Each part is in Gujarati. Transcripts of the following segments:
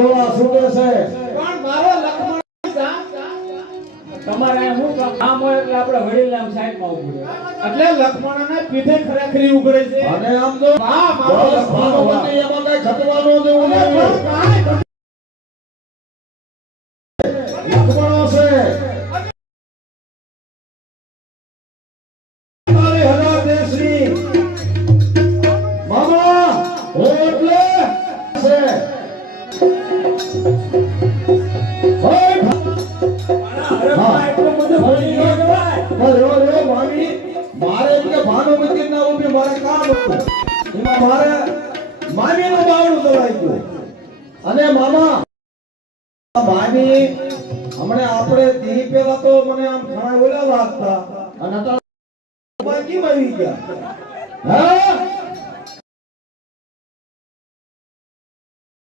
જોવા છૂટે છે પણ મારો લખમણ તમારે હું કામ હોય એટલે આપણે વડીલ આમ સાઈડમાં ઊભું રહે. એટલે લખમણને પીઠે ખરેખરી ઉઘડે છે અને આમ તો વાહ મારો બસ ભાનુમતી એમાં કઈ ઘટવાનો જેવું નહીં લખમણો છે મારી હજાર દેશની મામા હો એટલે છે હોય એટલું બધું ભણી ન જવાય. મારે એટલે ભાનુમતી ના ઉભી મારે કામ હતું એમાં મારે મામી નું બાવડું દવાઈ ગયું અને મામા મામી હમણે આપણે દી પેલા તો મને આમ ખાણ ઓલા વાગતા અને અત્યારે બાકી આવી ગયા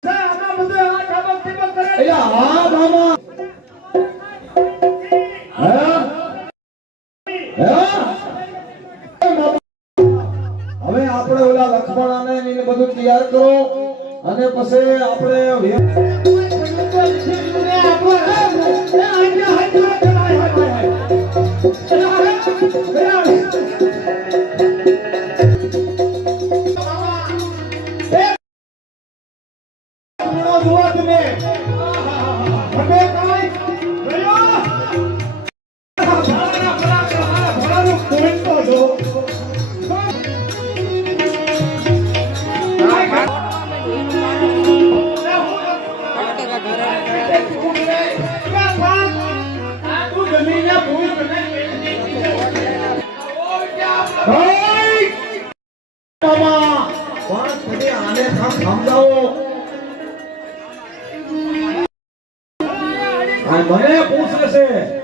હા આમાં બધું આ ઠાબક ઠીબક કરે એટલે હા મામા હા હવે આપણે ઓલા લખમણાને એને બધું તૈયાર કરો અને પછી આપણે મને પૂછે છે